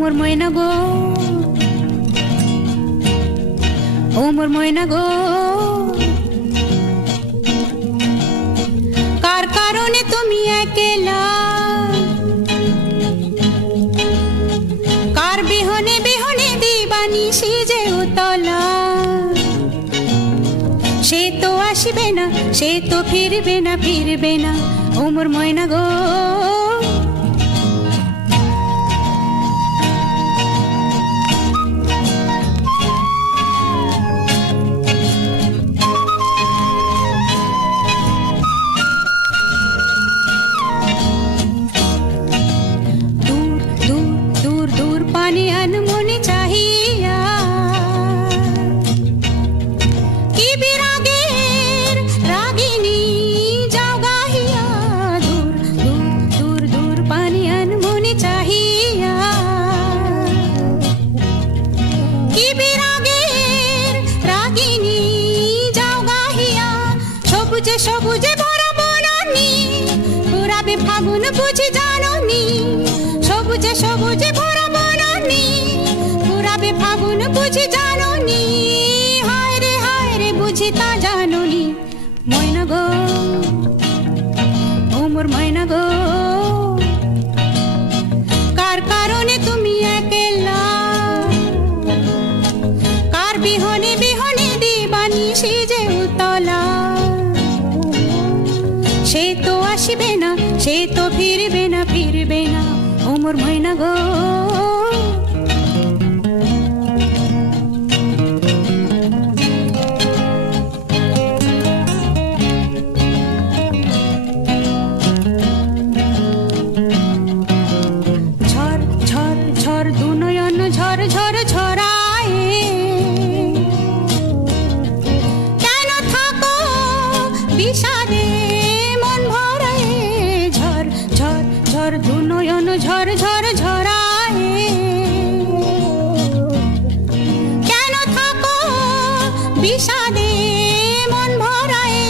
মোর ময়না গো, ও মোর ময়না গো, কার কারণে তুমি একলা, কার বিহনে বিহনে দিবানিশি যে উতলা। সে তো আসবে না, সে তো ফিরবে না, ফিরবে না, ও মোর ময়না গো। সবুজে ভরা বনানি পুরাবে ফাগুন বুঝি জাননি, সবুজে সবুজে ভরা বনানি পুরাবে ফাগুন বুঝি জাননি। হায় রে বুঝি তা জাননি। ময়না গো, ও মোর ময়না গো, কার কারণে তুমি একলা, কার বিহনে বিহনে দিবানিশি যে উতলা। সে তো আসবে না, সে তো ফিরবে না, ফিরবে না, ও মোর ময়না গো। ঝড় ঝড় ঝড় দু নয়ন ঝড় ঝড় ঝরায়, কেন থাকো বিষাদে দু নয়ন ঝড় ঝড় ঝরায়, কেন থাকো বিষাদে মন ভরায়।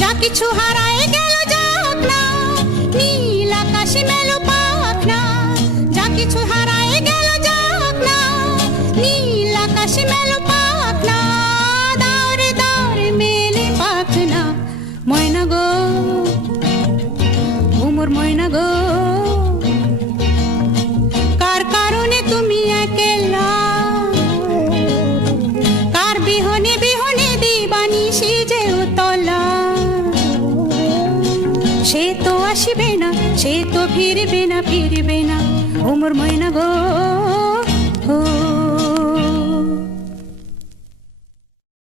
যা কিছু হারায় গেল যাক না, নীল আকাশে মেলো পাখ না। যা কিছু হারায় গেল যাক না, নীল আকাশে মেলো পাখ না। দাওরে দাওরে মেলে পাখ না। ময়না গো, ও মোর ময়না গো, কার কারণে তুমি একলা, কার বিহনে বিহনে দিবানিশি যে উতলা। সে তো আসবে না, সে তো ফিরবে না, ফিরবে না, ও মোর ময়না গো।